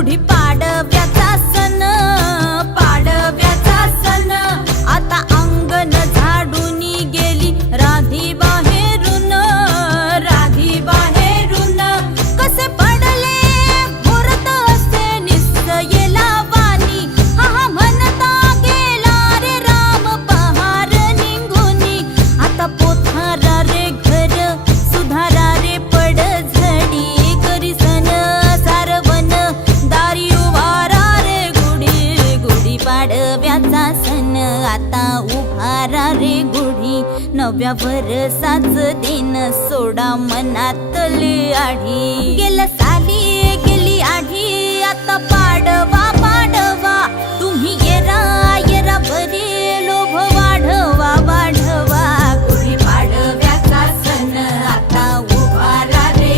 गुढी पाडव्याचा सण, पाडव्याचा सण. आता अंगण झाडून गेली राधी बाहेरून, राधी बाहेरून. कसे पडले मुहूर्त असे निश्चयेला वाणी, हा हा म्हणता गेला रे राम पहार निघूनी. आता पोथारा रे घर सुधारा रे पडझडी, करी सण सारवण दारी उभारा रे गुढी, गुढी पाडव्याचा सण. आता उभारा रे गुढी, नव्या वर्षाच दिन सोडा मनातली आढी. गेलं